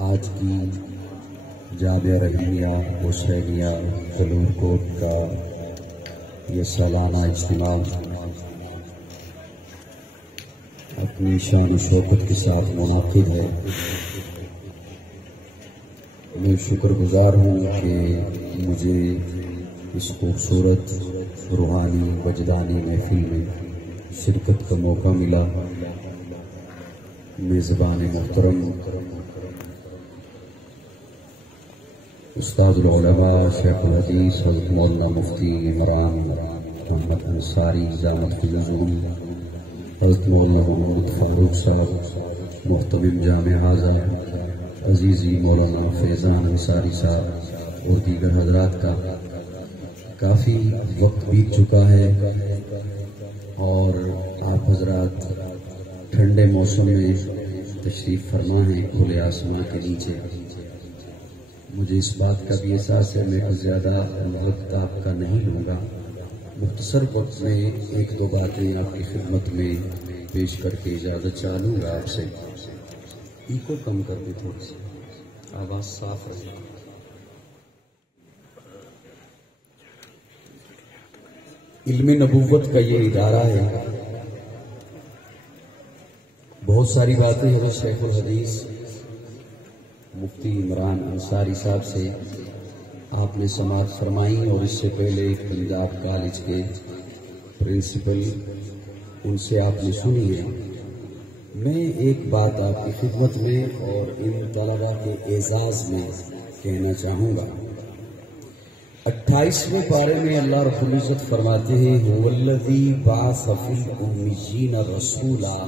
آج کی جامعہ رحیمیہ حسینیہ فلور کوٹ کا یہ سالانہ اجتماع اپنی شان و شوکت کے ساتھ منعقد ہے۔ میں شکر گزار ہوں کہ مجھے اس خوبصورت روحانی وجدانی محفل میں شرکت کا موقع ملا۔ میزبان محترم استاد العلماء شیخ الحدیث حضرت مولانا مفتی عمران محمد انصاری دامت فضلہ، حضرت مولانا محمد فاروق صاحب محتمم جامع حاضر، عزیزی مولانا فیضان انصاری صاحب اور دیگر حضرات کا کافی وقت بیت چکا ہے اور آپ حضرات ٹھنڈے موسم میں تشریف فرما ہیں کھلے آسمان کے نیچے۔ مجھے اس بات کا بھی احساس ہے میں زیادہ وقت آپ کا نہیں لوں گا، مختصر وقت میں ایک دو باتیں آپ کی خدمت میں پیش کر کے اجازت چاہوں گا آپ سے۔ ایکو کم کر دیں تھوڑی سی، آواز صاف رہے۔ علم نبوت کا یہ ادارہ ہے، بہت ساری باتیں حضرت شیخ الحدیث مفتی عمران انصاری صاحب سے آپ نے سماعت فرمائی اور اس سے پہلے پنجاب کالج کے پرنسپل ان سے آپ نے سنی ہے۔ میں ایک بات آپ کی خدمت میں اور ان طلباء کے اعزاز میں کہنا چاہوں گا۔ 28ویں پارے میں اللہ رب العزت فرماتے ہیں هو الذی بعث فی الامیین رسولا،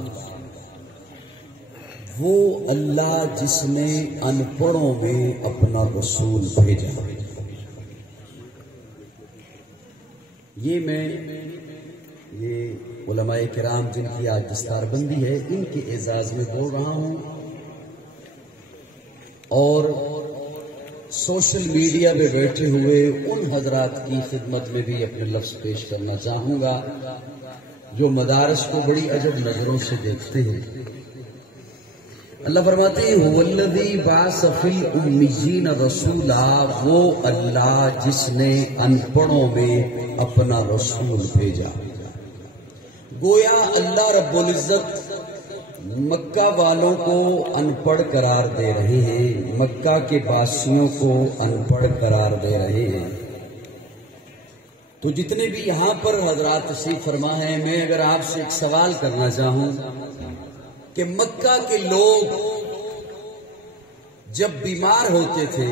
وہ اللہ جس نے ان پڑھوں میں اپنا رسول بھیجا۔ یہ علماء کرام جن کی آج دستار بندی ہے ان کے اعزاز میں بول رہا ہوں، اور سوشل میڈیا پہ بیٹھے ہوئے ان حضرات کی خدمت میں بھی اپنے لفظ پیش کرنا چاہوں گا جو مدارس کو بڑی عجب نظروں سے دیکھتے ہیں۔ اللہ فرماتے ہیں هو الذی بعث فی الامیین رسولا، وہ اللہ جس نے ان پڑھوں میں اپنا رسول بھیجا۔ گویا اللہ رب العزت مکہ والوں کو ان پڑھ قرار دے رہے ہیں، مکہ کے باسیوں کو ان پڑھ قرار دے رہے ہیں۔ تو جتنے بھی یہاں پر حضرات تشریف فرما ہیں، میں اگر آپ سے ایک سوال کرنا چاہوں کہ مکہ کے لوگ جب بیمار ہوتے تھے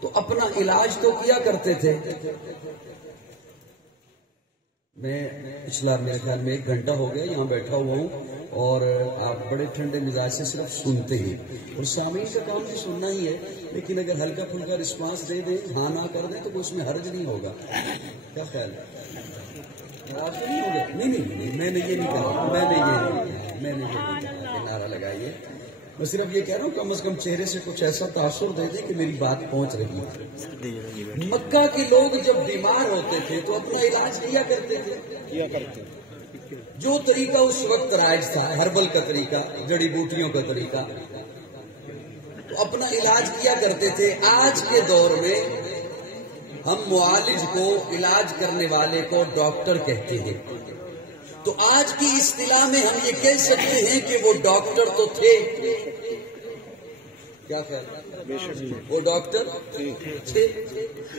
تو اپنا علاج تو کیا کرتے تھے۔ میں پچھلا میرے خیال میں 1 گھنٹہ ہو گیا یہاں بیٹھا ہوا ہوں اور آپ بڑے ٹھنڈے مزاج سے صرف سنتے ہیں، اور سامعین کا کام بھی سننا ہی ہے، لیکن اگر ہلکا پھلکا رسپانس دے دیں، ہاں نہ کر دیں تو اس میں حرج نہیں ہوگا۔ کیا خیال ہے؟ نہیں میں نے یہ نہیں کہا، میں نے یہ نعرہ لگائیے، میں صرف یہ کہہ رہا ہوں کم از کم چہرے سے کچھ ایسا تاثر دے دے کہ میری بات پہنچ رہی ہے۔ مکہ کے لوگ جب بیمار ہوتے تھے تو اپنا علاج کیا کرتے تھے، جو طریقہ اس وقت رائج تھا، ہربل کا طریقہ، جڑی بوٹیوں کا طریقہ، تو اپنا علاج کیا کرتے تھے۔ آج کے دور میں ہم معالج کو، علاج کرنے والے کو ڈاکٹر کہتے ہیں، تو آج کی اصطلاح میں ہم یہ کہہ سکتے ہیں کہ وہ ڈاکٹر تو تھے۔ کیا خیال ہے؟ وہ ڈاکٹر تھے،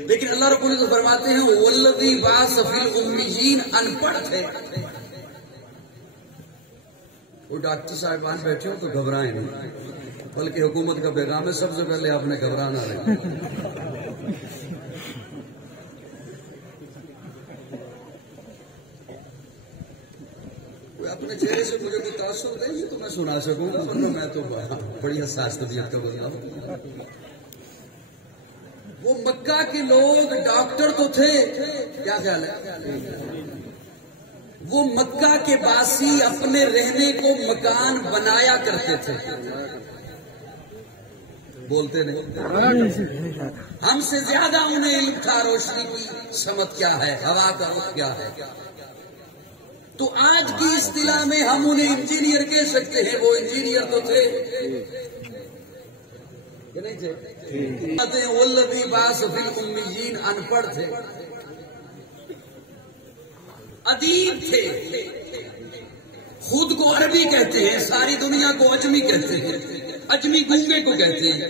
لیکن اللہ رب العزت فرماتے ہیں هو الذی بعث فی الامیین، ان پڑھ تھے۔ وہ ڈاکٹر صاحبان بیٹھے ہو تو گھبرائیں نہیں، بلکہ حکومت کا پیغام ہے سب سے پہلے آپ نے گھبرانا نہیں۔ اپنے چہرے سے مجھے کوئی تاثر دے تو میں سنا سکوں گا، ورنہ میں تو بڑی حساس طبیعت کا بندہ ہوں۔ وہ مکہ کے لوگ ڈاکٹر تو تھے، کیا خیال ہے؟ وہ مکہ کے باسی اپنے رہنے کو مکان بنایا کرتے تھے۔ بولتے نہیں، ہم سے زیادہ انہیں علم تھا روشنی کی سمت کیا ہے، ہوا کا رخ کیا ہے۔ تو آج کی اصطلاح میں ہم انہیں انجینئر کہہ سکتے ہیں، وہ انجینئر تو تھے کہ نہیں تھے؟ والذی بعث فی الامیین، ان پڑھ تھے، ادیب تھے، خود کو عربی کہتے ہیں، ساری دنیا کو اجمی کہتے ہیں، اجمی گونگے کو کہتے ہیں،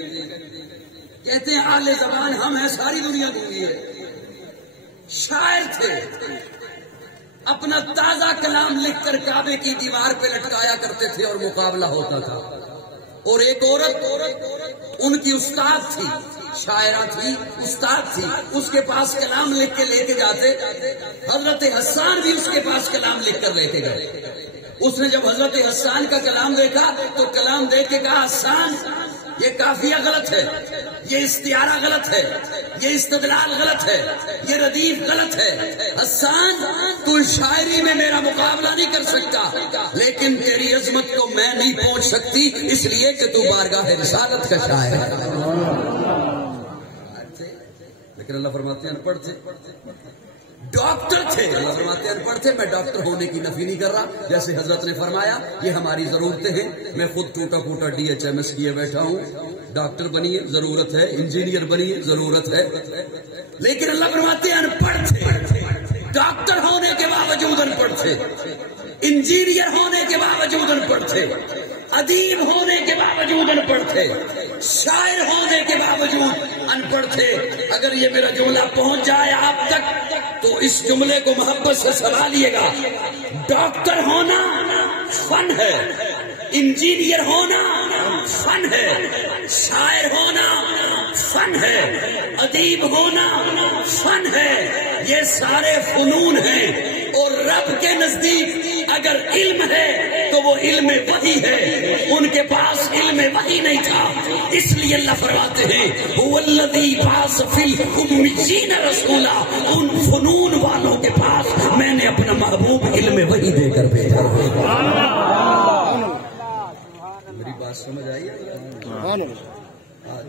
کہتے ہیں اعلی زبان ہم ہیں، ساری دنیا گونگی ہے۔ شاعر تھے، اپنا تازہ کلام لکھ کر کعبے کی دیوار پہ لٹکایا کرتے تھے اور مقابلہ ہوتا تھا۔ اور ایک عورت ان کی استاد تھی، شاعرہ تھی، استاد تھی، اس کے پاس کلام لکھ کے لے کے جاتے، حضرت حسان بھی اس کے پاس کلام لکھ کر لے کے گئے۔ اس نے جب حضرت حسان کا کلام دیکھا تو کلام دیکھ کے کہا، حسان یہ کافیہ غلط ہے، یہ استعارہ غلط ہے، یہ استدلال غلط ہے، یہ ردیف غلط ہے، حسان تو شاعری میں میرا مقابلہ نہیں کر سکتا، لیکن تیری عظمت کو میں نہیں پہنچ سکتی، اس لیے کہ تو بارگاہ رسالت کا شاعر ہے۔ لیکن اللہ فرماتے ہیں ان پڑھ تھے، ڈاکٹر تھے، اللہ فرماتے ہیں ان پڑھ تھے، میں ڈاکٹر ہونے کی نفی نہیں کر رہا، جیسے حضرت نے فرمایا یہ ہماری ضرورتیں ہیں، میں خود ٹوٹا پھوٹا DHMS کیے بیٹھا ہوں، ڈاکٹر بنیے ضرورت ہے، انجینئر بنیے ضرورت ہے، لیکن اللہ فرماتے ہیں ان پڑھ تھے، ڈاکٹر ہونے کے باوجود ان پڑھ تھے، انجینئر ہونے کے باوجود ان پڑھ تھے، ادیب ہونے کے باوجود ان پڑھ تھے، شاعر ہونے کے باوجود ان پڑھ تھے۔ اگر یہ میرا جملہ پہنچ جائے آپ تک تو اس جملے کو محبت سے سنبھالیے گا۔ ڈاکٹر ہونا فن ہے، انجینئر ہونا فن ہے، شاعر ہونا فن ہے، ادیب ہونا فن ہے، یہ سارے فنون ہیں، اور رب کے نزدیک اگر علم ہے تو وہ علم وحی ہے، ان کے پاس علم وحی نہیں تھا، اس لیے اللہ فرماتے ہیں والذی بعث فی الامیین رسولا، ان فنون والوں کے پاس میں نے اپنا محبوب علم وحی دے کر بھیجا۔ میری بات سمجھ آئی ہے؟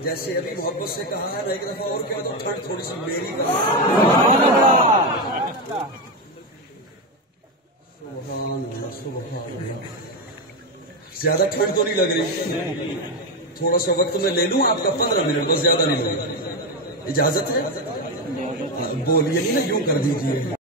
جیسے ابھی محبت سے کہا ہے، ایک دفعہ اور کیا تو ٹھنڈ تھوڑی سی میری زیادہ ٹھنڈ تو نہیں لگ رہی، تھوڑا سا وقت میں لے لوں آپ کا، 15 منٹ، بس زیادہ نہیں لگے، اجازت ہے؟ بولیے نہیں نا، یوں کر دیجیے۔